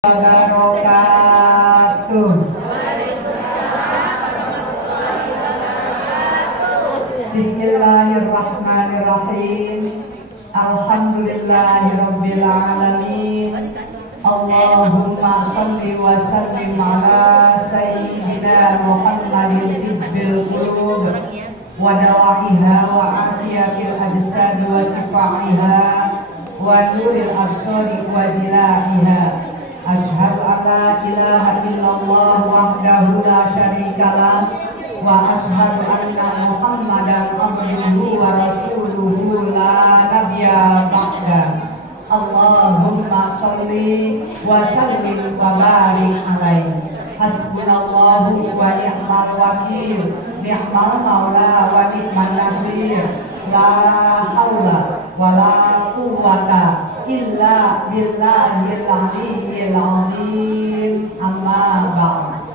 Wabarakatuh. Bismillahirrahmanirrahim. Alhamdulillahirabbil alamin. Allahumma shalli wa sallim ala sayyidina Muhammadin tibbil qulub wa dawa'iha wa afiyatil ajsad wa shifa'iha wa nuril absari wa dilaiha. Asyhadu an la ilaha illallah wahdahu la syarikalah wa asyhadu anna Muhammadan abduhu wa rasuluhu la nabiyya ba'da. Allahumma sholli wa sallim wa barik alaihi. Hasbunallahu wa ni'mal wakil, ni'mal maula wa ni'man nasir. La haula wa la quwwata illa billahil aliyyil azim. Amma ba'd.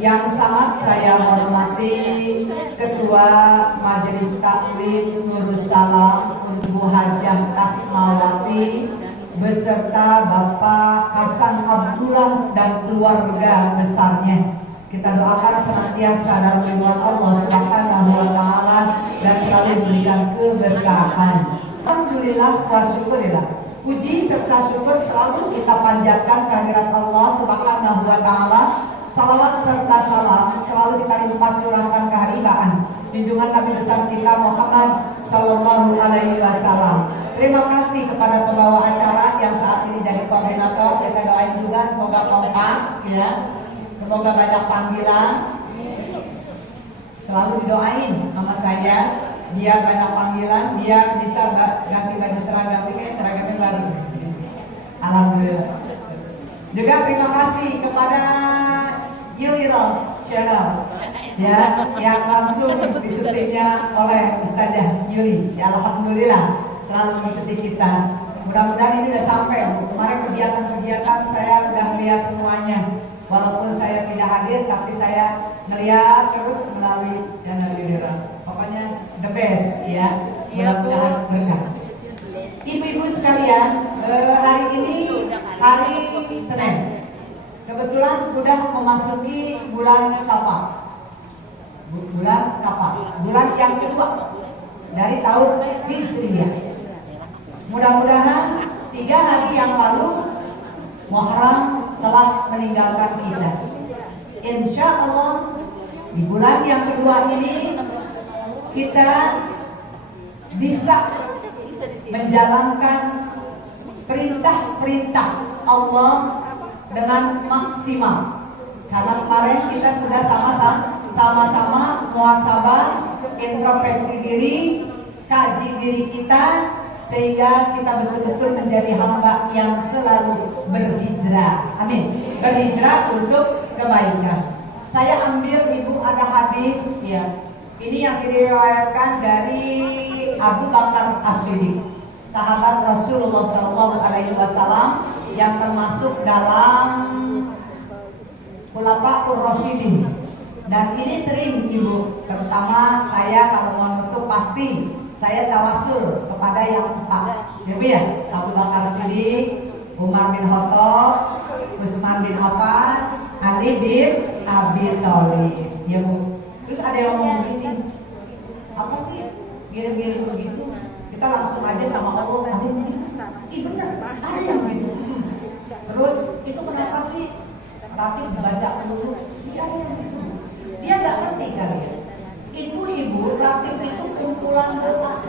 Yang sangat saya hormati Ketua Majelis Taklim Nurus Salam Ibu Hajah Kasmawati beserta Bapak Hasan Abdullah dan keluarga besarnya. Kita doakan senantiasa dalam lindungan Allah Subhanahu wa taala dan selalu diberikan keberkahan. Alhamdulillah wa syukurillah. Puji serta syukur selalu kita panjatkan kehadirat Allah Subhanahu wa taala. Salawat serta salam selalu kita curahkan keharibaan junjungan Nabi besar kita Muhammad sallallahu alaihi wasallam. Terima kasih kepada pembawa acara yang saat ini jadi koordinator. Kita doain juga semoga kompak ya. Semoga banyak panggilan. Selalu didoain sama saya biar banyak panggilan, biar bisa ganti baju seragam ini, seragamnya baru. Alhamdulillah. Juga terima kasih kepada Yuliro Channel ya, yang langsung disutrinya oleh Ustazah Yuli. Ya, alhamdulillah selalu mengikuti kita. Mudah-mudahan ini udah sampai. Kemarin kegiatan-kegiatan saya udah melihat semuanya. Walaupun saya tidak hadir, tapi saya melihat terus melalui channel Yuliro. Pokoknya the best ya. Mudah-mudahan berkah. Ibu-ibu sekalian, hari ini hari Senin. Kebetulan sudah memasuki bulan Syawal. Bulan Syawal, bulan yang kedua dari tahun Hijriah. Mudah-mudahan 3 hari yang lalu Muharram telah meninggalkan kita. Insya Allah di bulan yang kedua ini kita bisa menjalankan perintah-perintah Allah dengan maksimal. Karena kemarin kita sudah sama-sama muhasabah, introspeksi diri, kaji diri kita, sehingga kita betul-betul menjadi hamba yang selalu berhijrah. Amin. Berhijrah untuk kebaikan. Saya ambil ibu ada hadis ya. Ini yang diriwayatkan dari Abu Bakar As-Siddiq, sahabat Rasulullah SAW yang termasuk dalam Khulafaur Rasyidin. Dan ini sering ibu, terutama saya kalau mau nutup pasti saya tawasul kepada yang 4 ya, Abu Bakar Siddiq, Umar bin Khattab, Utsman bin Affan, Ali bin Abi Thalib ya bu. Terus ada yang ngomong begini, apa sih gini-gini begitu? Kita langsung aja sama Allah, ada yang begitu. Ih benar, ada yang begitu. Terus itu kenapa sih Ratib baca dulu? Dia ada yang begitu. Dia nggak ngerti kali ya. Ibu-ibu Ratib itu kumpulan doa.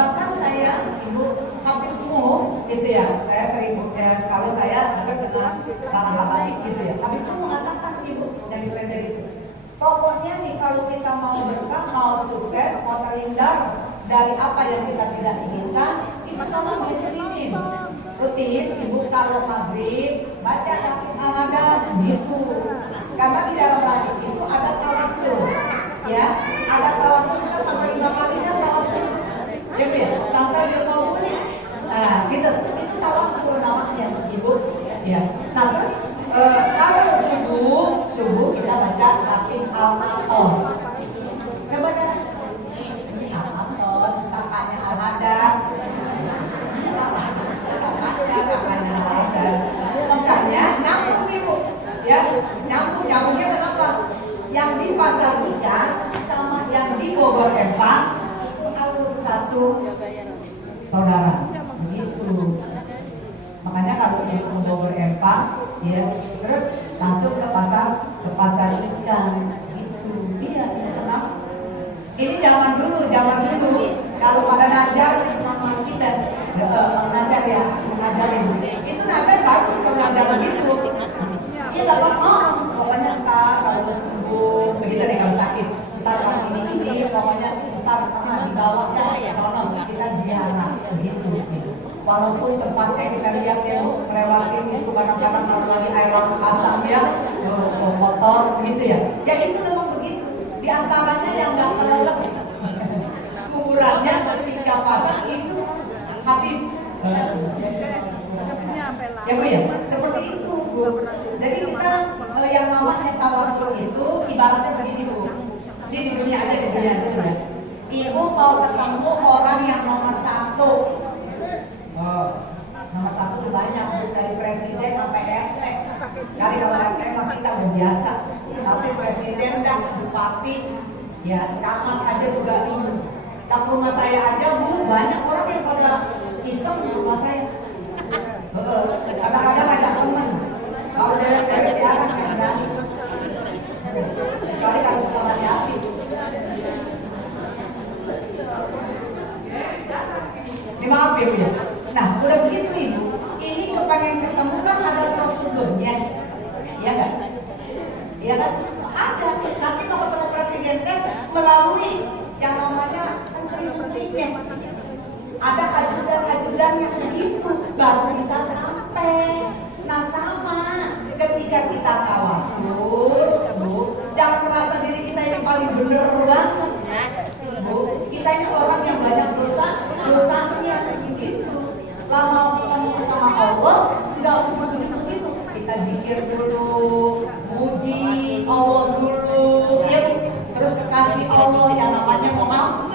Bahkan saya ibu Habibmu gitu ya. Saya sering sekali saya dekat dengan Pak Habib gitu ya. Habibmu mengatakan ibu dari pendek itu. Pokoknya nih kalau kita mau berkah, mau sukses, mau terhindar dari apa yang kita tidak inginkan, kita tolong disiplinin. Rutin ibu kalau maghrib baca al-adab gitu. Karena di dalam hadis itu ada tawasul, ya, ada tawasul kita sampai 5 kalinya tawasul, ya, sampai dia mau pulih. Nah, gitu. Itu tawasul namanya, ibu. Ya. Nah terus kalau subuh kita baca Latif al-Atos. Coba jangan al-Atos, kakaknya al-Hadad. Makanya makan, ya. Terus langsung ke pasar ikan, gitu. Iya, kenapa? Ini zaman dulu kalau pada ngajar mama kita, ngajar ya, ngajarin. Itu ngajar bagus kalau ngajar begitu. Iya nggak apa-apa, pokoknya ntar kalau sembuh, begitu deh kalau sakit, ntar kalau ini, pokoknya ntar dibawa ke sono kita ziarah, begitu. Walaupun tempatnya kita lihat ya, lewatin itu kadang-kadang kalau lagi air laut asam ya, kotor gitu ya. Ya itu memang begitu. Di antaranya yang nggak kelelep kuburannya ketika pasang itu Habib. Ya Bu ya, seperti itu Bu. Jadi kita yang namanya tawasul itu ibaratnya begini Bu. Ini di dunia aja ya. Ibu mau ketemu orang yang nomor satu. Nomor satu itu banyak, dari presiden sampai RT. Kali kalau RT mah kita udah biasa. Tapi presiden dan bupati, ya camat aja juga ini. Tak rumah saya aja Bu, banyak orang yang pada iseng di rumah saya. Kadang-kadang ada temen. Kalau dari atas yang berani. Kecuali kalau suka hati-hati. Maaf ya Bu ya. Nah, udah begitu Ibu. Ini kepengen ketemu kan ada prosedurnya. Iya kan? Iya kan? Ada. Nanti kalau ketemu presiden kan melalui yang namanya menteri-menterinya. Ada ajudan-ajudannya begitu baru bisa sampai. Nah sama ketika kita tawasul, Bu, jangan merasa diri kita ini paling bener banget, Bu. Kita ini orang yang banyak dosanya begitu. Lama ketemu sama Allah, nggak begitu. Kita zikir dulu, muji Allah dulu, ya, terus kekasih Allah yang namanya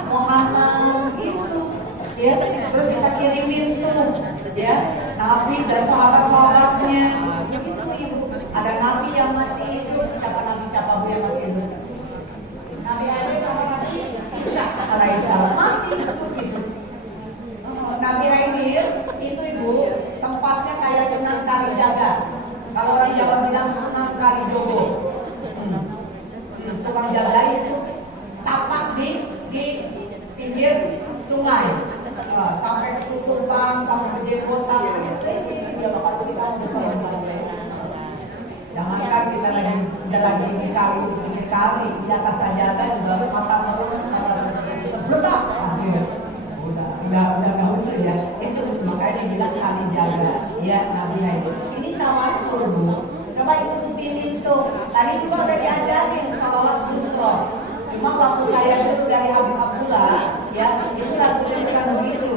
Muhammad gitu. Ya, terus kita kirimin tuh, ya, Nabi dan sahabat-sahabatnya, begitu Ibu. Ada Nabi yang masih hidup, siapa Bu yang masih hidup? Nabi Adam sama Nabi Isa alaihissalam masih hidup gitu. Nabi Aidir itu Ibu tempatnya kayak Sunan Kalijaga. Kalau orang Jawa bilang Sunan Kalijogo. Tukang jaga itu tapak di pinggir sungai. Sampai ketutupan, sampai kejebotan, dia bakal beli kamu besar. Jangankan kita lagi di pinggir kali, di atas sajadah juga mata turun, beledak. Udah nggak usah ya. Itu makanya dibilang kali jaga, ya Nabi Aidir. Ini tawasul Bu. Coba ikutin itu. Tadi juga udah diajarin salawat busro. Cuma waktu saya itu dari Habib Abdullah, ya itu lagunya bukan begitu.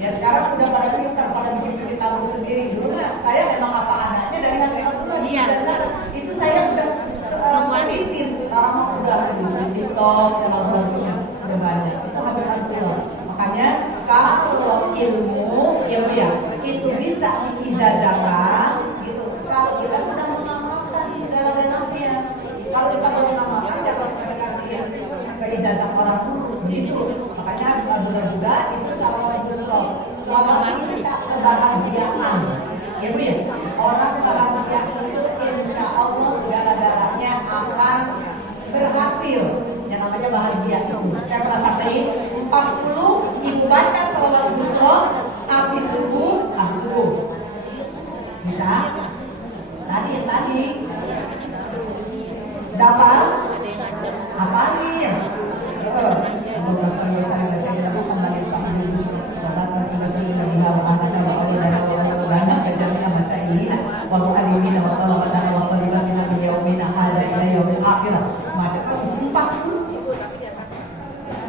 Ya sekarang udah pada pintar, pada bikin lagu sendiri. Dulu kan saya memang apa adanya dari Habib Abdullah. Iya. Itu saya udah bikin. Sekarang mah udah di TikTok dan lagu-lagunya sudah banyak. Itu Habib Abdullah. Makanya kalau ilmu, ya itu bisa diijazahkan gitu. Kalau kita sudah mengamalkan segala-galanya, kalau kita mau mengamalkan jangan ke ijazah orang dulu gitu. Makanya Abdullah juga itu salawat busro. Salawat ini kita kebahagiaan, ya Bu ya. Orang bahagia itu insya Allah segala-galanya akan berhasil. Yang namanya bahagia itu. Saya pernah sampaikan 40 Ibu baca salawat busro habis subuh. Bisa? Tadi dapat hafalin.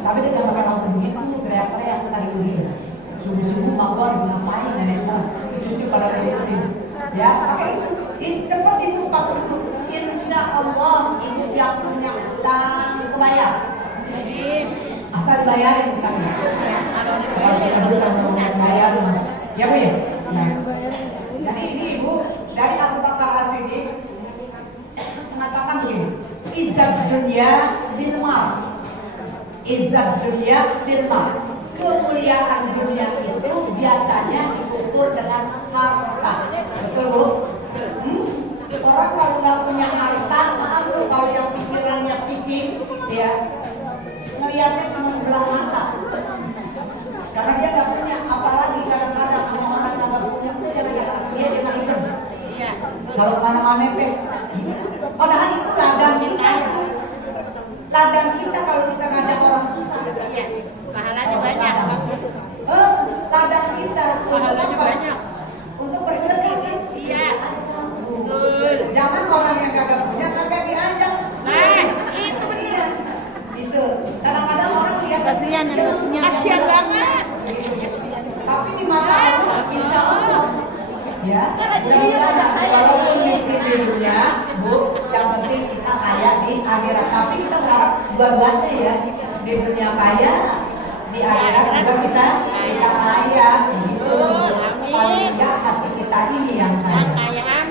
Tapi dia kalau makan begitu teriak-teriak tadi begitu. Subuh-subuh makan ngapain nenekmu? Cucu pada begitu. Ya, pakai itu. Cepat itu 40. Insya Allah ibu yang punya utang kebayar. Asal dibayarin bukan? Bayar. Ya Bu ya. Jadi ini Ibu dari Abu Bakar As-Siddiq mengatakan begini. Izzat dunia bil mal. Izzat dunia bil mal. Kemuliaan dunia itu biasanya diukur dengan harta. Betul Bu? ya, ngelihatnya cuma sebelah mata. Karena dia nggak punya, apalagi kadang-kadang orang nggak punya itu dia dengan itu. Iya. Kalau mana-mana padahal itu ladang kita. Ladang kita kalau kita ngajak orang susah. Iya. Pahalanya banyak. Ladang kita pahalanya banyak. Untuk bersedekah. Iya. Betul. Jangan orang yang kagak punya tapi diajak. Nah, itu dia. Itu. Kadang-kadang orang lihat kasihan yang punya. Kasihan banget. Tapi di mata Allah, insya Allah, ya. Walaupun miskin di dunia, Bu, yang penting kita kaya di akhirat. Tapi kita berharap dua-duanya ya, di dunia kaya, di akhirat juga kita kaya, gitu. Paling enggak hati kita ini yang kaya.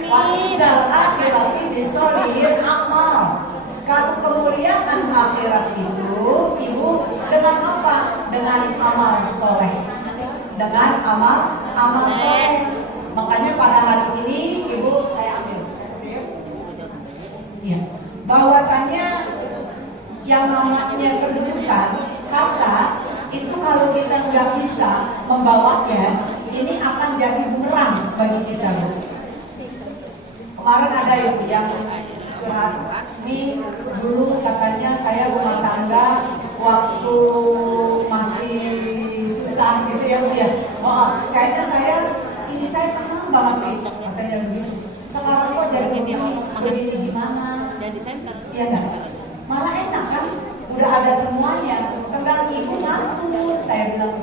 Wa'idal akhirati bisolihil amal. Kalau kemuliaan akhirat itu, Ibu, dengan apa? Dengan amal soleh. Dengan amal soleh. Makanya pada hari ini, Ibu, saya ambil. Ya, bahwasannya yang namanya kedudukan harta itu kalau kita nggak bisa membawanya, ini akan jadi bumerang bagi kita. Kemarin ada yang curhat, nih dulu katanya saya rumah tangga waktu masih susah gitu ya Bu ya. Oh, kayaknya saya tenang banget nih katanya begitu. Sekarang kok jadi begini gimana? Jadi center. Iya enggak? Malah enak kan? Udah ada semuanya. Tinggal ibu ngantuk, saya bilang.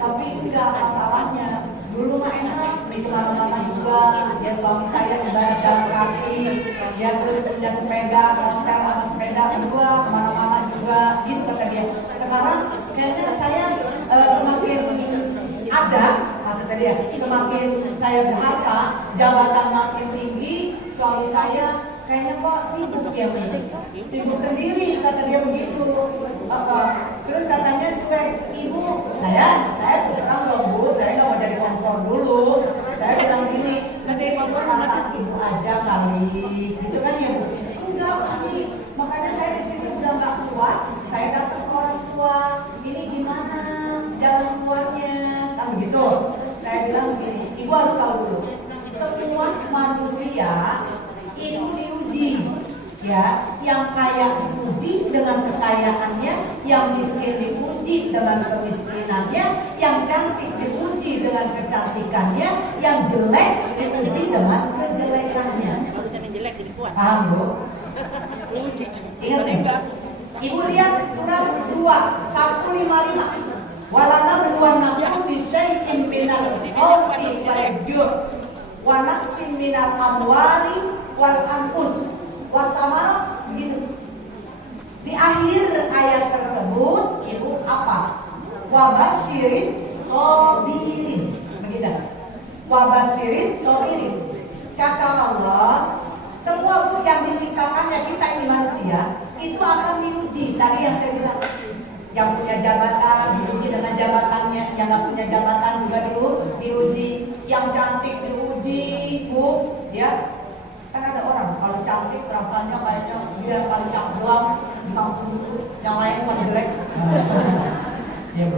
Tapi enggak masalahnya. Dulu mah enak, pergi kemana-mana juga. Ya suami saya udah jalan kaki, dia terus punya sepeda, konser sama sepeda berdua kemana-mana juga. Gitu kata dia. Sekarang kayaknya saya semakin ada, maksudnya dia, semakin saya berharta, jabatan makin tinggi, suami saya kayaknya kok sibuk ya, sibuk sendiri, kata dia begitu. Terus katanya cuek, ibu, saya terus terang loh Bu, saya nggak mau jadi kompor dulu. Saya bilang gini, nanti kompor rasa ibu aja kali, gitu kan ya Bu? Enggak kali, makanya saya di sini udah nggak kuat. Saya datang ke orang tua, ini gimana jalan keluarnya, kan begitu. Saya bilang begini, ibu harus tahu dulu, semua manusia itu diuji, ya, yang kaya diuji dengan kekayaannya, yang miskin diuji dengan kemiskinannya, yang cantik diuji dengan kecantikannya, yang jelek diuji dengan kejelekannya. Paham Bu? Ingat ya? Ibu lihat surat 2:155. Walana berwarnaku bisyai'in minal khawfi wal ju' wa naqsin minal amwali wal anfus wa thamarah, begitu. Di akhir ayat tersebut Ibu apa? Wa basyiris sabirin. Begitu. Wa basyiris sabirin. Kata Allah, semua Bu yang diciptakannya kita ini manusia itu akan diuji. Tadi yang saya bilang, yang punya jabatan diuji dengan jabatannya, yang nggak punya jabatan juga diuji, yang cantik diuji, Bu, ya. Kan ada orang kalau cantik rasanya kayaknya dia paling cakep di kampung itu, yang lain paling jelek.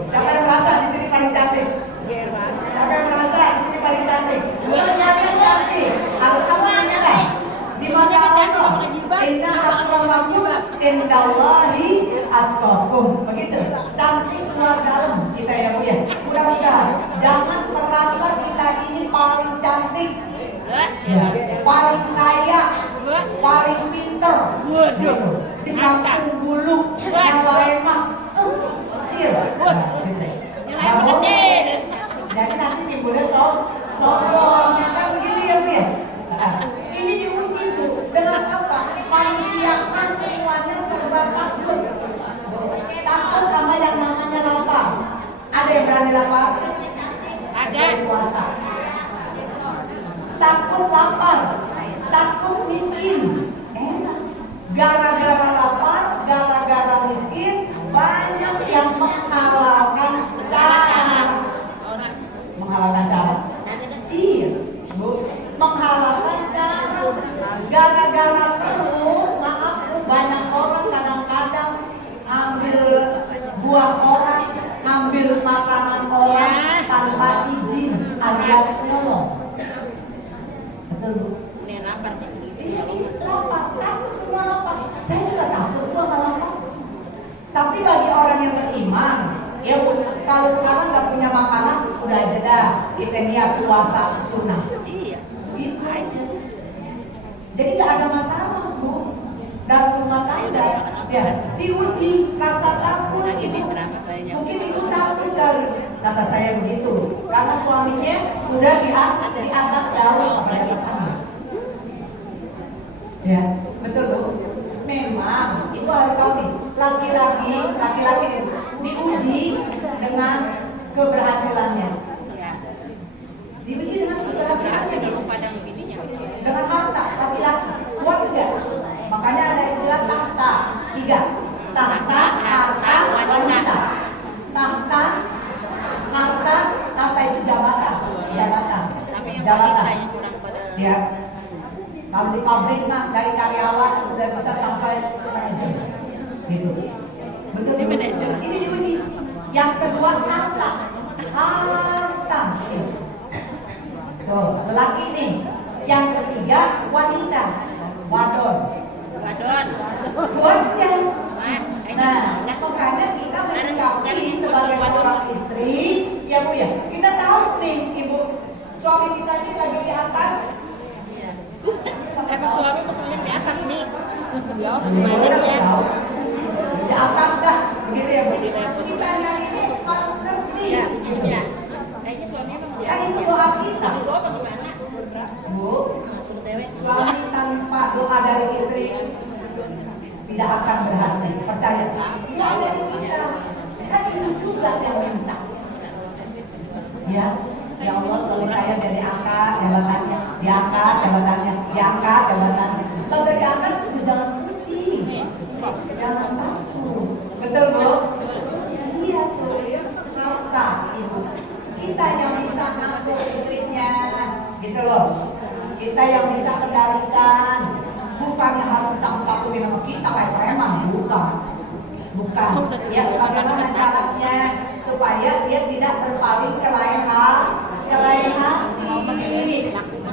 Siapa yang merasa di sini paling cantik? Siapa yang merasa di sini paling cantik? Semuanya cantik. Kalau kamu nanya lah, di mana Allah? Inna akramakum indallahi atqakum. Begitu. Cantik keluar dalam kita ya Bu ya. Mudah-mudahan jangan merasa kita ini paling cantik, ya, paling kaya, paling pinter. Waduh. Di kampung bulu yang lain mah kecil. Yang lain kecil. Jadi nanti timbulnya sombong. Kan begitu ya Bu ya. Ini diuji Bu dengan apa? Manusia kan semuanya serba takut. Takut sama yang namanya lapar. Ada yang berani lapar? Ada. Puasa. Takut lapar, takut miskin. Enak. Gara-gara lapar, gara-gara miskin, banyak yang menghalalkan cara. Menghalalkan cara? Iya, Bu. Menghalalkan cara. Gara-gara perut, maaf Bu, banyak orang kadang-kadang nolong. Betul Bu? Ini lapar Pak. Iya, lapar, takut semua lapar. Saya juga takut tuh sama lapar. Tapi bagi orang yang beriman, ya kalau sekarang nggak punya makanan, udah aja dah kita niat puasa sunnah. Iya. Gitu aja. Jadi nggak ada masalah Bu. Dalam rumah tangga, ya diuji rasa takut itu. Mungkin itu takut kali. Kata saya begitu, karena suaminya udah di atas jauh apalagi sama. Ya, betul Bu. Memang itu harus tahu nih, laki-laki itu diuji dengan keberhasilannya. Diuji dengan keberhasilannya. Dengan harta, laki-laki kuat enggak? Makanya ada istilah tahta 3. Tahta, harta, wanita. Tahta itu jabatan. Ya. Kalau di pabrik mah dari karyawan udah bisa sampai manajer. Gitu. Betul di manajer. Ini diuji. Yang kedua harta. So, lelaki nih. Yang ketiga wanita. Wadon. Kuatnya. Nah, makanya kita menyikapi sebagai seorang istri, ya Bu ya. Kita tahu nih Ibu, suami kita ini lagi di atas. Suaminya di atas nih. Ya, di atas dah, begitu ya Bu. Kita yang ini harus ngerti. Iya. Kayaknya suaminya memang di Kan atas. itu doa kita. Doa bagaimana? Bu, suami tanpa doa dari istri tidak akan berhasil. Percaya. Doa dari kita. Kan itu juga yang minta. Ya, ya Allah suami saya dari angkat jabatannya, diangkat jabatannya. Kalau dari angkat jangan pusing, jangan takut. Betul Bu? Iya tuh, harta Ibu. Kita yang bisa ngatur istrinya, gitu loh. Kita yang bisa kendalikan, bukannya harus takut-takutin sama kita kayak preman, bukan. Ya, bagaimana caranya supaya dia tidak terpaling ke lain hati.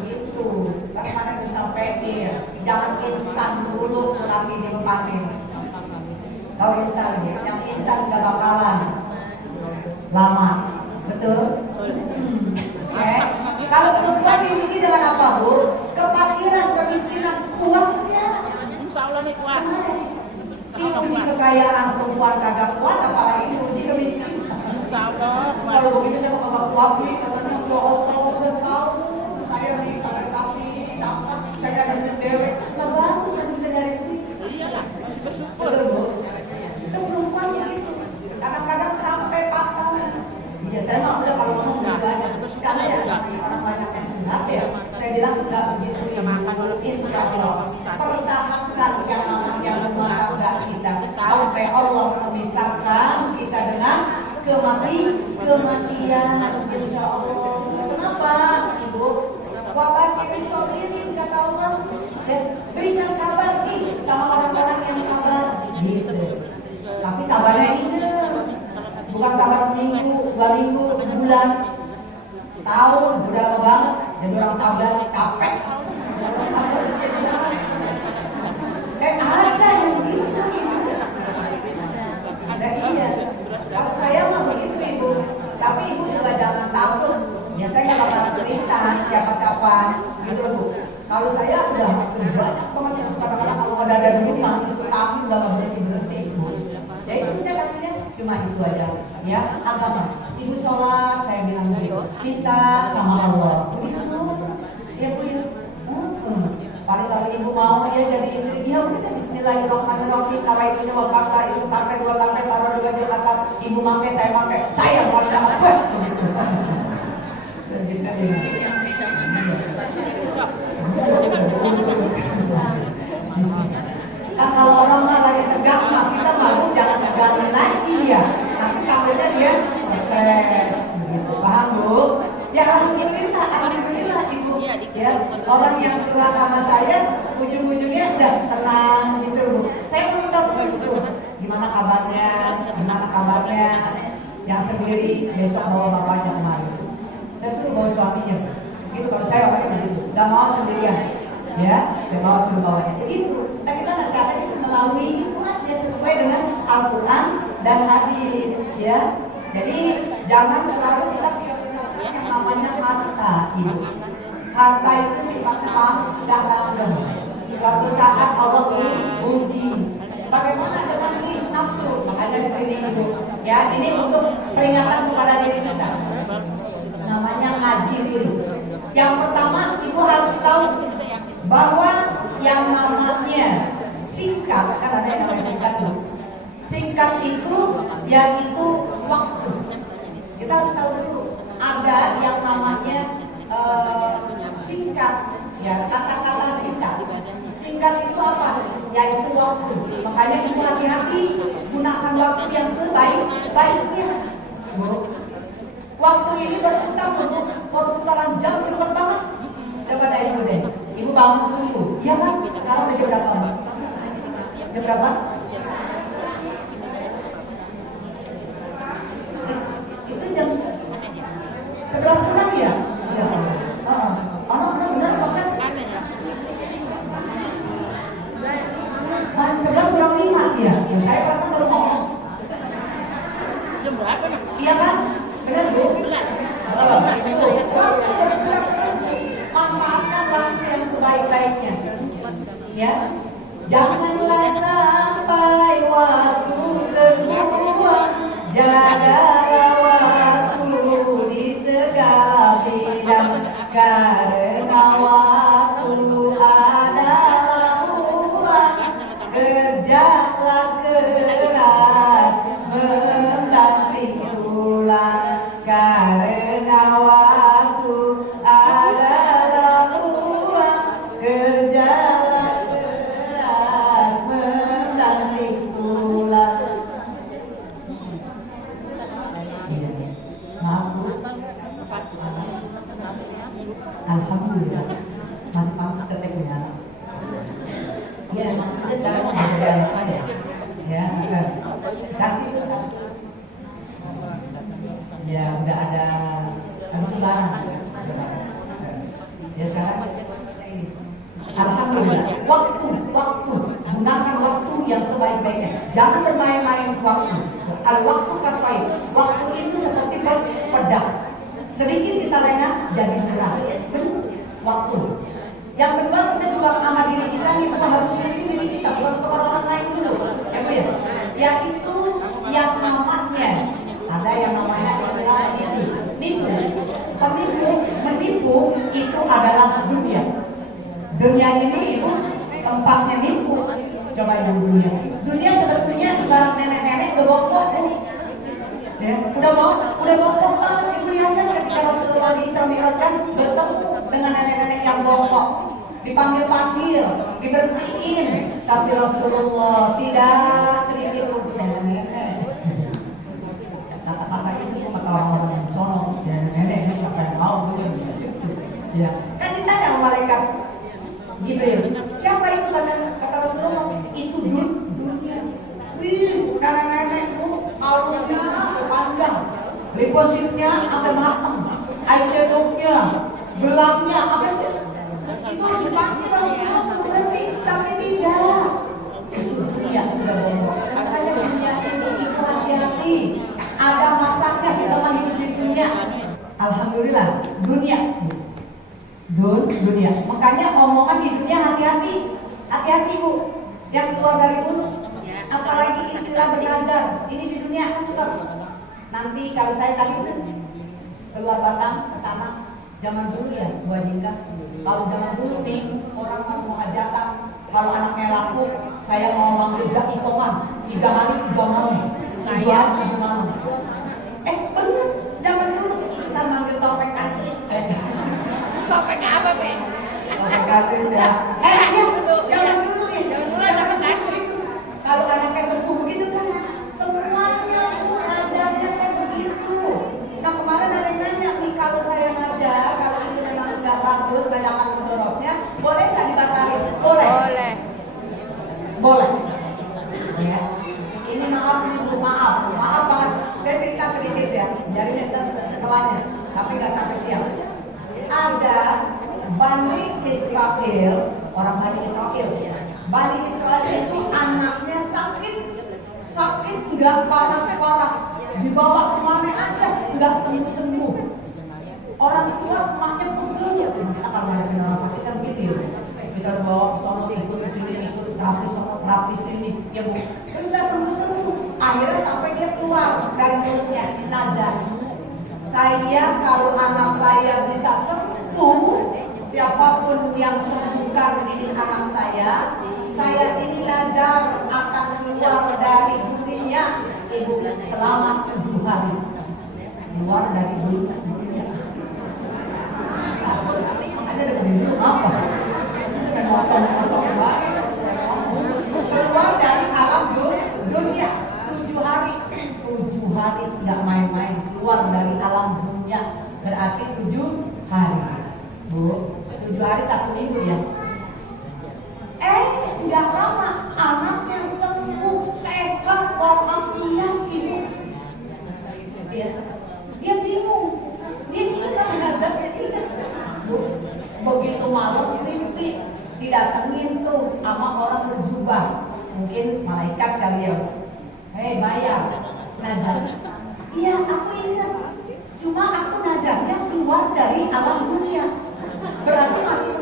Gitu. Bagaimana disampaikan? Jangan instan dulu tapi dipakai. Kalau instan, yang instan gak bakalan lama, betul? Kalau perempuan diuji dengan apa Bu? Kefakiran, kemiskinan, uangnya. Insya Allah nih kuat. Diuji kekayaan perempuan kagak kuat, apalagi diuji kemiskinan. Insya Allah kuat. Kalau begitu saya kagak kuat nih, katanya udah setahun saya nih kagak dikasih dapat, saya ada dewek. Nggak bagus masih bisa nyari duit. Iyalah, masih bersyukur. Betul Bu. Itu perempuan begitu. Kadang-kadang sampai patah. Iya, saya mah udah kalau ngomong juga aja. Karena ya orang banyak yang ingat ya. Saya bilang enggak begitu. Insya Allah pertahankan yang rumah tangga kita sampai Allah memisahkan kita dengan kematian. Insya Allah. Kenapa Ibu? Wabashiri sabirin kata Allah. Berikan kabar nih sama orang-orang yang sabar. Gitu. Tapi sabarnya ingat. Bukan sabar seminggu, 2 minggu, sebulan, tahun, udah lama banget. Jadi orang sabar capek. Ada yang begitu Ibu. Ada iya. Kalau saya mah begitu Ibu. Tapi Ibu juga jangan takut. Ya saya nggak bakal cerita siapa-siapa gitu Bu. Kalau saya udah banyak banget itu kadang-kadang kalau ada di rumah itu tapi nggak berhenti Ibu. Ya itu saya kasihnya cuma itu aja ya agama. Ibu sholat saya bilang minta sama Allah. Begitu ya Bu ya. Paling kalau Ibu mau ya jadi istri dia udah Bismillahirrahmanirrahim. Kalau itunya mau paksa isu tangkai 2 tangkai taruh 2 di atas Ibu pakai saya mau dapat. Kan kalau orang mah lagi tegang mah kita malu jangan tegangin lagi ya. Nanti takutnya dia stres, gitu. Paham Bu? Ya alhamdulillah Ibu. Ya, orang yang curhat sama saya ujung-ujungnya udah tenang gitu Bu. Saya mau minta terus tuh. Gimana kabarnya? Yang sendiri besok bawa bapaknya kemari. Saya suruh bawa suaminya. waktu saya orangnya begitu, nggak mau sendirian, ya, saya mau suruh bawanya. Itu, nah kita nasihatnya itu melalui itu aja sesuai dengan Al-Quran dan hadis, ya. Jadi jangan selalu kita prioritaskan yang namanya harta itu. Harta itu sifatnya nggak random. Suatu saat Allah uji. Bagaimana dengan nafsu? Makanya di sini itu, ya. Ini untuk peringatan kepada diri kita. Namanya ngaji dulu. Yang pertama, ibu harus tahu bahwa yang namanya singkat, kan ada yang namanya singkat tuh. Singkat itu yaitu waktu. Kita harus tahu dulu ada yang namanya singkat, ya, kata-kata singkat. Singkat itu apa? Yaitu waktu. Makanya ibu hati-hati gunakan waktu yang sebaik-baiknya. Waktu ini berputar perputaran jam cepat banget. Coba dari ibu deh. Ibu bangun subuh, iya kan? Sekarang udah jam berapa? Jam berapa? Itu jam 11 kurang ya? Iya. Anak benar-benar fokus. Jam 11 kurang 5 ya? Saya perasaan baru ngomong. Jam berapa nih? Iya kan? Benar Bu? Manfaatkan waktu yang sebaik-baiknya. Ya, janganlah sampai waktu terbuang. Jagalah waktu di segala bidang, karena waktu adalah uang. Kerjalah keras membanting tulang, karena waktu adalah uang. Kerjalah keras membanting tulang. Maaf Bu, alhamdulillah masih pantas keteknya. Ya, maksudnya sekarang ada saya. Ya, kasih Bu. Ya, udah ada barang. Ya sekarang alhamdulillah, waktu gunakan waktu yang sebaik-baiknya. Jangan bermain-main waktu. Al-waktu kasai. Waktu itu seperti pedang. Sedikit kita lengah jadi berat. Waktu. Yang kedua, kita juga sama diri kita, kita harus mengerti diri kita, bukan kepada orang lain dulu. Ya Bu ya? Yaitu yang namanya, ada yang namanya istilah nipu. Menipu itu adalah dunia. Dunia ini ibu tempatnya nipu. Coba ibu dunia. Dunia sebetulnya ibarat nenek-nenek udah bongkok Bu. Ya, udah bongkok banget. Ibu lihat kan ketika Rasulullah di Isra Mi'raj kan bertemu dengan nenek-nenek yang bongkok. Dipanggil-panggil, diberhentiin, tapi Rasulullah tidak sedikit pun nenek. Kata-kata itu kata orang-orang yang sono, nenek ini sampai mau gitu. Ya, kan ditanya malaikat Jibril, siapa itu kata Rasulullah? Itu dunia. Wih, nenek-nenekku kalungnya panjang, lipositnya sampai matang, eyeshadow-nya, gelangnya, apa sih? Itu dipanggil Rasulullah suruh berhenti, tapi tidak. Itu dunia sudah bohong. Makanya dunia ini itu hati-hati. Ada masanya kita hidup di dunia. Alhamdulillah, dunia. Dunia. Makanya omongan di dunia hati-hati. Hati-hati Bu. Yang keluar dari mulut. Apalagi istilah bernazar. Ini di dunia kan suka. Nanti kalau saya tadi itu keluar batang ke sana. Zaman dulu ya, gua jingkas. Kalau zaman dulu nih, orang mau hajatan, kalau anaknya laku, saya mau manggil hitungan 3 hari 3 malam, 3 hari 3 malam. Bener, zaman dulu kita manggil topeng kacil. Topeng apa, Be? Topeng kacil ya. Zaman dulu nih, zaman kacil itu. Kalau anaknya sembuh begitu kan, semuanya Bu ajarnya kayak begitu. Nah kemarin ada yang nanya nih, kalau saya ngajar, kalau itu memang nggak bagus banyakan mudorotnya, boleh nggak dibatalin? Boleh. Boleh. Ya. Ini maaf nih Bu, maaf banget. Saya cerita sedikit ya, jadi setelahnya, tapi nggak sampai siang. Ada Israel, orang Bani Israel. Bani Israel itu anaknya sakit nggak panas-panas, dibawa kemana aja nggak sembuh-sembuh. Orang tua emaknya pegel, kita kalau ada orang sakit kan gitu ya. Kita bawa sono ikut sini, ikut terapi sini, ya bu. Terus nggak sembuh-sembuh. Akhirnya sampai dia keluar dari mulutnya nazar. Saya kalau anak saya bisa sembuh, siapapun yang sembuhkan ini anak saya ini nazar akan keluar dari dunia ibu selama 7 hari. Keluar dari dunia. Makanya ada dulu apa? Keluar dari alam dunia 7 hari. 7 hari nggak main-main, keluar dari alam dunia berarti 7 hari. Bu, 7 hari 1 minggu ya. Nggak lama anak yang sembuh sehat walafiat ibu. Dia bingung, dia ingat nazarnya tidak. Begitu malam mimpi didatengin tuh sama orang berjubah, mungkin malaikat kali ya. Hei bayar nazar. Iya aku ingat, cuma aku nazarnya keluar dari alam dunia. Berarti masih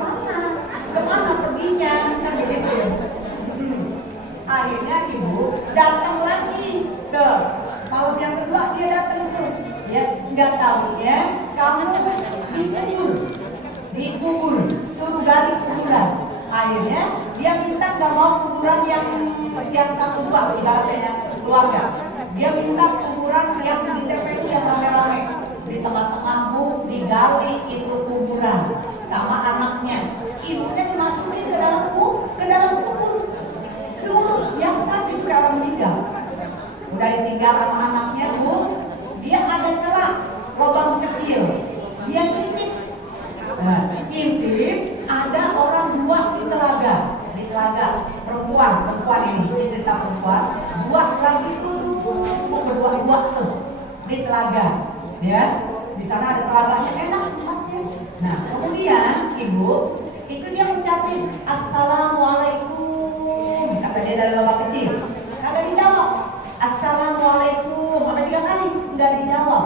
kemana perginya kan begitu ya. Akhirnya ibu datang lagi ke malam yang kedua, dia datang tuh ya, nggak tahunya kamu dikubur, suruh gali kuburan. Akhirnya dia minta nggak mau kuburan yang 1-2 ibaratnya keluarga. Dia minta kuburan yang di TPU yang rame-rame. Di tengah-tengahmu digali itu kuburan sama anaknya. Ibunya dimasukin ke dalam kubur. Dulu biasa itu orang meninggal. Udah ditinggal sama anaknya bu, dia ada celah lubang kecil. Dia intip. Nah, intip ada orang 2 di telaga perempuan ini cerita perempuan 2 lagi tuh berdua tuh di telaga ya, di sana ada telaganya enak tempatnya. Nah kemudian ibu itu dia ucapin assalamualaikum, kata dia dari lubang kecil, kagak dijawab. Assalamualaikum apa 3 kali nggak dijawab.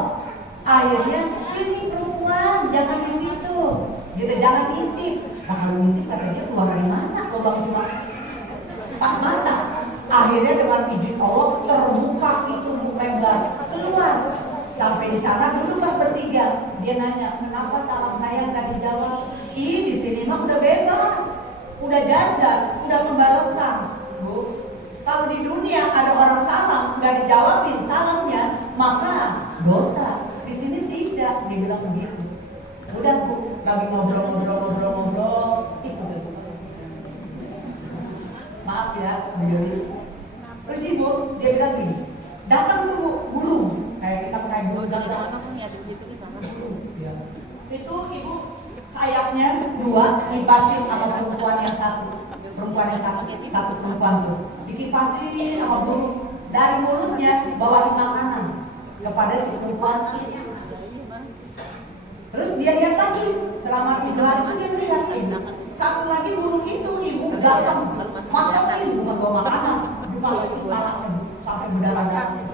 Akhirnya sini perempuan jangan di situ gitu, jangan intip. Nah kalau intip kata dia keluar dari mana lubang cuma pas mata. Akhirnya dengan izin Allah terbuka itu lebar keluar. Sampai di sana duduklah bertiga. Dia nanya, kenapa salam saya nggak dijawab? Ih di sini mah udah bebas, udah jaza, udah pembalasan. Bu, kalau di dunia ada orang salam nggak dijawabin salamnya, maka dosa. Di sini tidak, dibilang begitu. Udah bu, lagi ngobrol, ibu. Maaf ya, beliau. Terus ibu, dia bilang gini, datang tuh bu, burung. Kayak kita pakai burung. Ya. Itu ibu sayapnya 2 dipasin sama perempuan yang satu perempuan tuh dikipasin sama burung, dari mulutnya bawain makanan kepada si perempuan itu. Terus dia lihat lagi selama 3 hari itu dia lihat satu lagi burung itu ibu datang makanin, bukan bawa makanan, dimasukin palanya sampai berdarah-darah.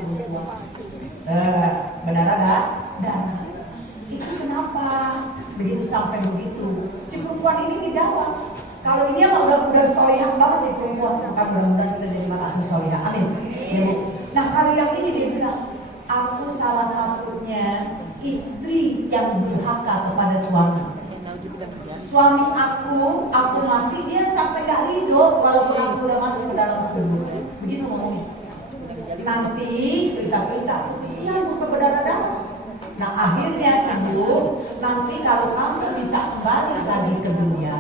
Berdarah dan itu kenapa begitu sampai begitu? Si perempuan ini dijawab. Kalau ini emang udah solihah banget ya perempuan, kan mudah-mudahan kita jadi marahnya solihah, amin. Ya, Bu. Nah kalau yang ini dia bilang, aku salah satunya istri yang durhaka kepada suami. Suami aku mati, dia sampai gak ridho walaupun aku udah masuk ke dalam kubur. Begitu ngomongnya. Nanti cerita-cerita, siapa berdarah-darah. Nah akhirnya ibu, nanti kalau kamu bisa kembali lagi ke dunia,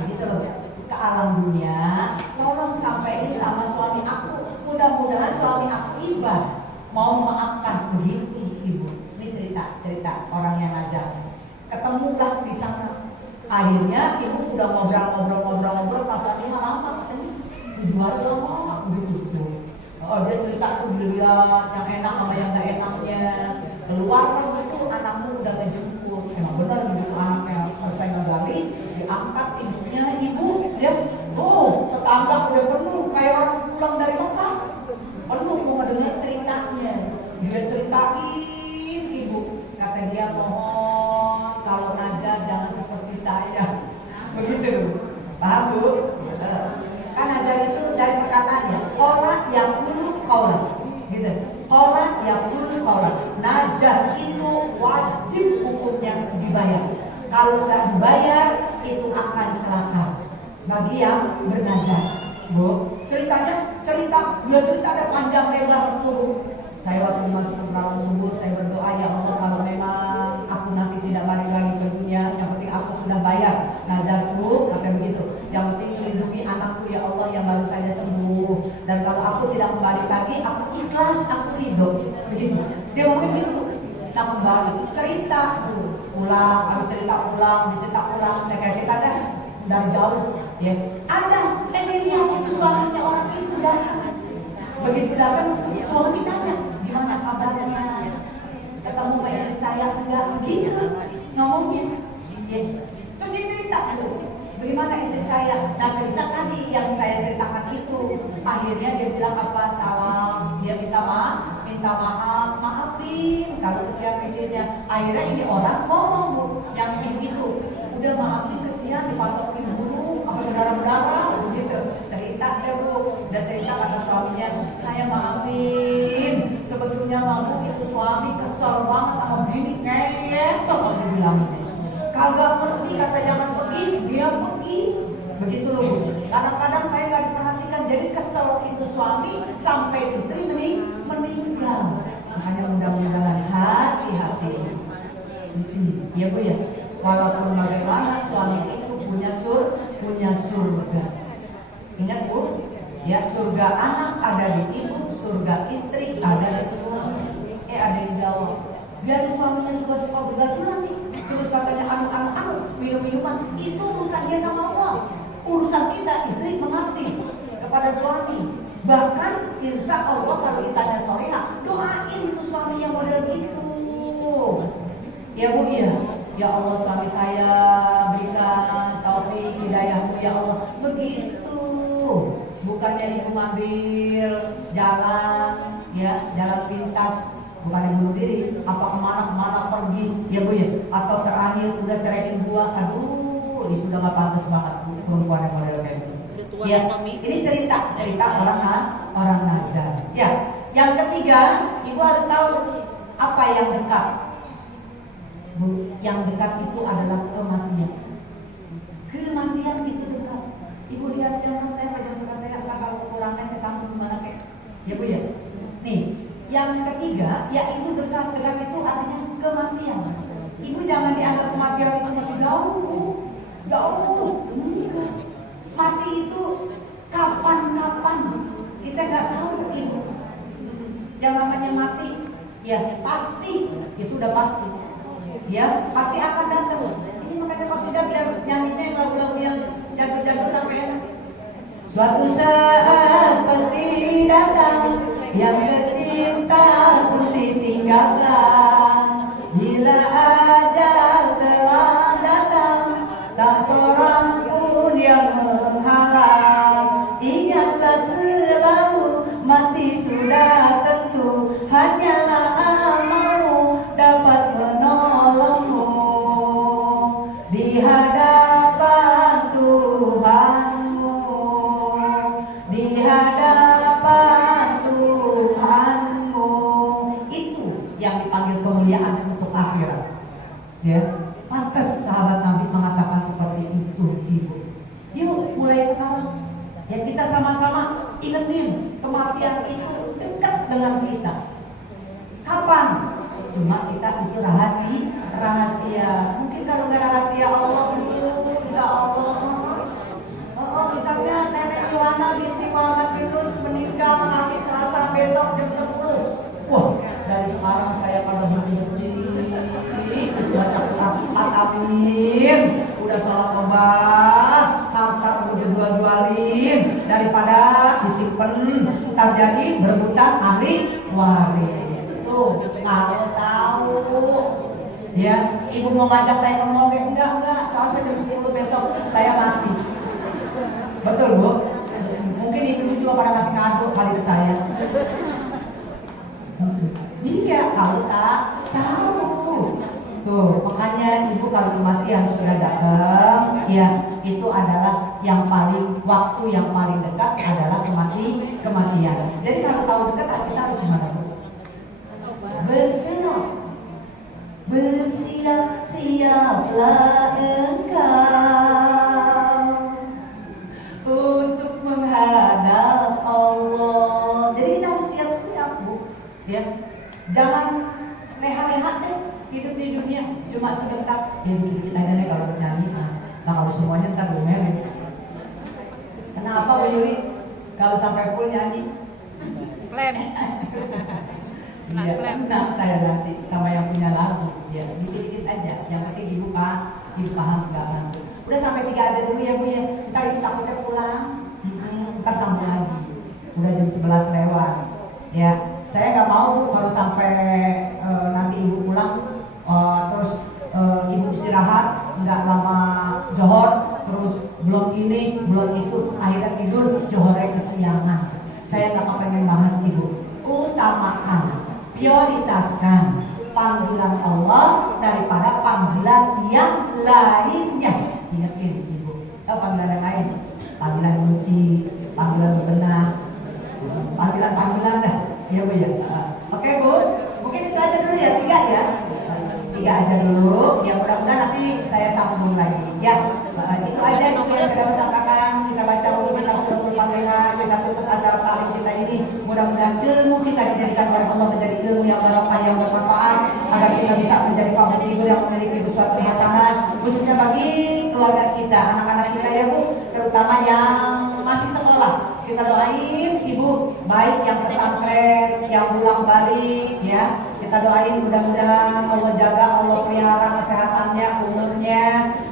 begitu loh, ke alam dunia, tolong sampaikan sama suami aku. Mudah-mudahan suami aku iba mau memaafkan. Begitu ibu. Ini cerita orang yang ngajar. Ketemulah di sana. Akhirnya ibu udah ngobrol, pas suami lama katanya dijual lama begitu. Oh dia cerita tuh dilihat yang enak sama yang gak enaknya. Keluar kan itu anakmu udah ngejemput. Emang benar begitu anaknya selesai ngegali, diangkat ibunya udah penuh kayak orang pulang dari Mekah. Penuh mau dengar ceritanya. Dia ceritain ibu, kata dia mohon kalau Najat jangan seperti saya. Begitu, paham Bu? Kan Najat itu dari perkataannya orang yang dulu kaulah, gitu. Orang yang dulu kaulah. Najat itu wajib hukumnya dibayar. Kalau nggak dibayar itu akan celaka bagi yang bernazar. Bu, ceritanya dia cerita ada panjang lebar tuh. Saya waktu masuk ke malam subuh saya berdoa, ya Allah kalau memang aku nanti tidak balik lagi ke dunia, yang penting aku sudah bayar nazarku, kata begitu. Yang penting lindungi anakku ya Allah yang baru saja sembuh. Dan kalau aku tidak kembali lagi, aku ikhlas, aku ridho. Begitu. Dia ngomong gitu. Nah kembali cerita ulang, aku cerita ulang, kayak kita ada dari jauh, ya. Ada, dilihat itu suaminya orang itu datang. Begitu datang, suami tanya, gimana kabarnya? Ketemu istri saya enggak? Gitu, ngomongin. Ya. Terus dia cerita, bagaimana istri saya? Nah cerita tadi yang saya ceritakan itu, akhirnya dia bilang apa? Salam, dia minta maaf, maafin kalau kesian istrinya. Akhirnya ini orang ngomong Bu, yang ibu itu, udah maafin kesian dipatokin dulu, apa berdarah-darah, begitu. Cerita deh Bu, dan cerita kata suaminya, saya maafin, sebetulnya mampu itu suami kesel banget sama bini kayak, kalau dia bilang, kagak ngerti kata jangan pergi, dia pergi, begitu loh Bu. Kadang-kadang saya nggak diperhatikan, jadi kesel itu suami sampai istri meninggal. Makanya mudah-mudahan hati-hati. Ya Bu ya, walaupun bagaimana suami itu punya surga. Ingat Bu, ya surga anak ada di ibu, surga istri ada di suami. Ada yang jawab, biar suaminya juga suka begatulan nih. Terus katanya anu minum-minuman, itu urusan dia sama Allah. Urusan kita istri mengabdi kepada suami. Bahkan insya Allah kalau ditanya soleha, doain tuh suami yang model gitu. Ya Bu ya, ya Allah suami saya berikan taufik hidayahmu ya Allah. Begitu. Bukannya ibu ngambil jalan, ya jalan pintas, bukan bunuh diri, apa kemana pergi, ya Bu ya. Atau terakhir udah ceraiin gua, aduh, itu udah gak pantas banget perempuan yang model kayak gitu. Ya, ini cerita orang nazar. Ya, yang ketiga, ibu harus tahu apa yang dekat. Bu, yang dekat itu adalah kematian. Kematian itu dekat. Ibu lihat jangan saya pegang suka saya, kalau kurangnya saya sambung gimana kayak. Ya Bu ya. Nih, yang ketiga, yaitu dekat itu artinya kematian. Ibu jangan dianggap kematian itu masih jauh, Bu. Jauh, enggak. Mati itu kapan kita nggak tahu Ibu. Yang namanya mati, ya pasti itu udah pasti. Ya pasti akan datang. Ini makanya kalau sudah biar nyanyinya lagu-lagu yang jadul-jadul sampai enak. Suatu saat pasti datang yang tercinta pun ditinggalkan. Bila ajal telah datang, tak seorang pun yang menghalang. Ingatlah selalu mati sudah tentu, hanyalah amalmu dapat menolongmu di hadapan Tuhanmu, di hadapan Tuhanmu. Itu yang dipanggil kemuliaan untuk akhirat. Ya, pantas sahabat Nabi mengatakan seperti itu, Ibu. Yuk mulai sekarang ya kita sama-sama ingetin kematian itu dekat dengan kita. Kapan? Cuma kita itu rahasia. Mungkin kalau nggak rahasia Allah, ya Allah. Misalnya Nenek Yohana binti Muhammad Yunus meninggal hari Selasa besok jam 10. Wah, dari sekarang saya pada berdiri baca Quran, amin. Udah sholat tobat, harta udah jual-jualin daripada disimpan terjadi berebutan ahli waris. Tuh, kalau tahu ya, ibu mau ngajak saya ngomong enggak, soalnya jam 10 besok saya mati. Betul Bu? Mungkin kali ke saya. Iya, kalau tak tahu. Tuh, makanya ibu kalau kematian sudah datang, ya itu adalah yang paling waktu yang paling dekat adalah kematian. Jadi kalau tahu dekat kita harus gimana, Bu? Bersiap, bersiap-siaplah engkau untuk menghadap Allah. Jadi kita harus siap-siap, Bu. Ya, jangan leha-leha deh hidup di dunia cuma sebentar. Ya dikit aja nih kalau nyanyi, kalau semuanya ntar gomelin. Kenapa Bu Yuri? Kalau sampai full nyanyi? Plan. Iya, nah saya nanti sama yang punya lagu, ya dikit-dikit aja. Yang penting ibu paham nggak bantu. Udah sampai 3 aja dulu ya Bu ya. Ntar ibu takutnya pulang, ntar sambung lagi. Udah jam 11 lewat. Ya, saya nggak mau Bu baru sampai nanti ibu pulang, terus ibu istirahat, nggak lama johor, terus belum ini, belum itu, akhirnya tidur, johornya kesiangan. Saya nggak kepengen banget ibu. Utamakan, prioritaskan panggilan Allah daripada panggilan yang lainnya. Ingetin ibu, panggilan yang lain, panggilan nyuci, panggilan bebenah, panggilan dah, ya Bu ya. Oke Bu, mungkin itu aja dulu ya, 3 ya. 3 aja dulu, ya mudah-mudahan nanti saya sambung lagi ya. Itu aja yang saya sudah sampaikan. Kita baca dulu, kita suratul Fatihah, kita tutup acara paling kita ini. Mudah-mudahan ilmu kita dijadikan oleh Allah menjadi ilmu yang barokah, yang bermanfaat, agar kita bisa menjadi kaum tidur yang memiliki sesuatu hasanah, khususnya bagi keluarga kita, anak-anak kita ya Bu, terutama yang masih sekolah. Kita doain ibu baik yang pesantren, yang pulang balik ya. Kita doain mudah-mudahan Allah jaga, Allah pelihara kesehatannya, umurnya,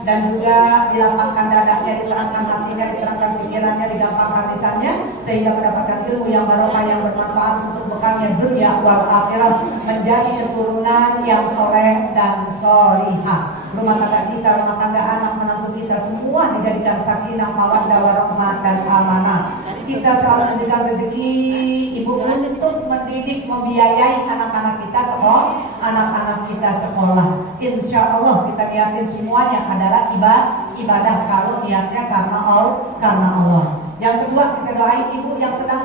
dan juga dilapangkan dadanya, diterangkan hatinya, diterangkan pikirannya, digampangkan lisannya, sehingga mendapatkan ilmu yang barokah, yang bermanfaat untuk bekalnya dunia wal akhirah, menjadi keturunan yang soleh dan solihah. Rumah tangga kita, rumah tangga anak menantu kita semua dijadikan sakinah, mawaddah, warahmah, dan amanah. Kita selalu memberikan rezeki ibu untuk mendidik, membiayai anak-anak kita sekolah. Insya Allah kita niatin semuanya adalah ibadah kalau niatnya karena Allah. Yang kedua, kita doain ibu yang sedang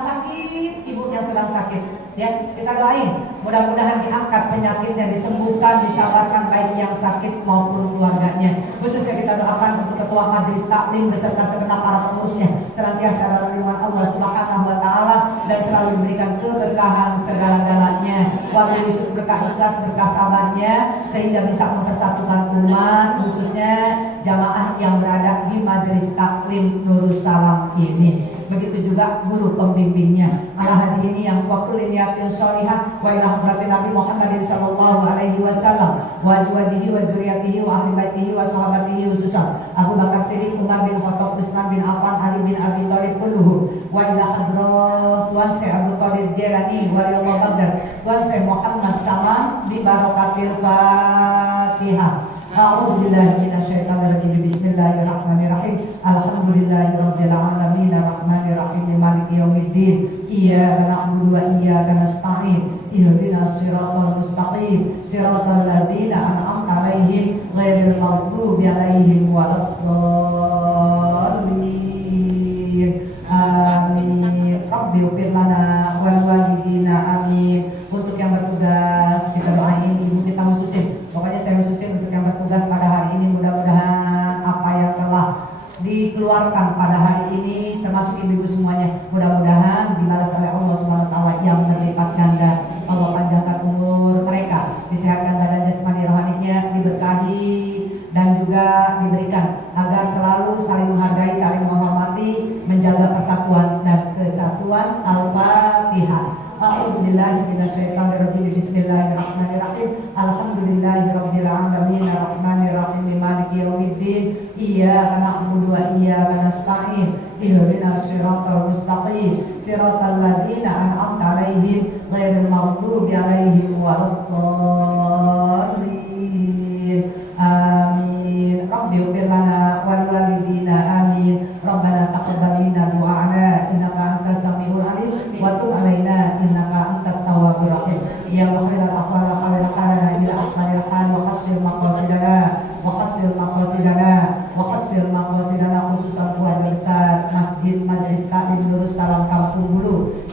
sakit, ya kita doain mudah-mudahan diangkat penyakitnya, disembuhkan, disabarkan baik yang sakit maupun keluarganya. Khususnya kita doakan untuk ketua majelis taklim beserta segenap para pengurusnya senantiasa dalam lindungan Allah Subhanahu wa taala dan selalu diberikan keberkahan segala-galanya. Wabil khusus berkah ikhlas, berkah sabarnya, sehingga bisa mempersatukan umat, khususnya jamaah yang berada di majelis taklim Nurus Salam ini. Begitu juga guru pembimbingnya. Ala hadi ini yang waktu liniatin sholihah wa ila hadratin Nabi Muhammadin sallallahu alaihi wasallam wa azwajihi wa dzurriyyatihi wa ahli baitihi wa sahabatihi khususan Abu Bakar Siddiq, Umar bin Khattab, Utsman bin Affan, Ali bin Abi Thalib kulluhum wa ila hadrat Tuan Syekh Abdul Qadir Jailani wa riyadhullah Baghdad Tuan Syekh Muhammad Saman bi barakatil Fatihah. A'udzu billahi minasyaitonir rajim. Bismillahirrahmanirrahim. Alhamdulillahirabbil alamin arrahmanir rahim maliki yaumiddin. Iyyaka na'budu wa iyyaka nasta'in. Ihdinas siratal mustaqim. Siratal ladzina an'amta 'alaihim ghairil maghdubi 'alaihim waladdallin. Amin. Rabbi ighfir lana wal walidina amin. Untuk yang bertugas kita doain ibu kita khususin. Pokoknya saya khususin untuk yang bertugas pada hari ini, mudah-mudahan apa yang telah dikeluarkan pada hari ini termasuk ibu-ibu semuanya, mudah-mudahan dibalas oleh Allah Subhanahu wa taala yang berlipat ganda. Allah panjangkan umur mereka, disehatkan badan jasmani rohaninya, diberkahi dan juga diberikan agar selalu saling menghargai, saling menghormati, menjaga persatuan dan kesatuan. Al-Fatihah. A'udzubillahi minasyaitonir rajim. Bismillahirrahmanirrahim. Alhamdulillahirabbil alamin arrahmanir rahim maliki yaumiddin. Iyyaka na'budu wa iyyaka nasta'in. Ihdinas siratal mustaqim. Siratal ladzina an'amta 'alaihim ghairil maghdubi 'alaihim waladdallin. Amin. Rabbi ighfir lana wa liwalidina amin. Rabbana taqabbal minna du'ana innaka antas samiul alim wa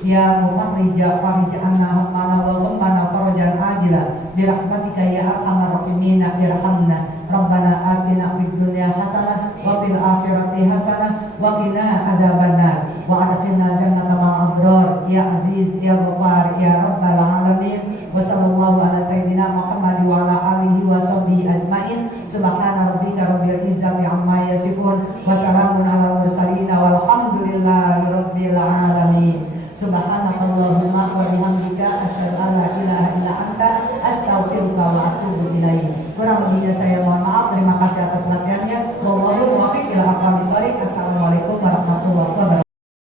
ya mufarrija farij anna hammana wa ghammana farajan ajila bi rahmatika ya arhamar rahimin irhamna rabbana atina fid dunya hasanah wa fil akhirati hasanah wa qina adzabannar wa adkhilna jannata ma'al abrar ya aziz ya ghaffar ya rabbal alamin wa sallallahu ala sayyidina Muhammad wa ala alihi wa sahbihi ajmain subhana rabbika rabbil izzati amma yasifun wa salamun ala mursalin walhamdulillahi rabbil alamin subhanakallahumma wa bihamdika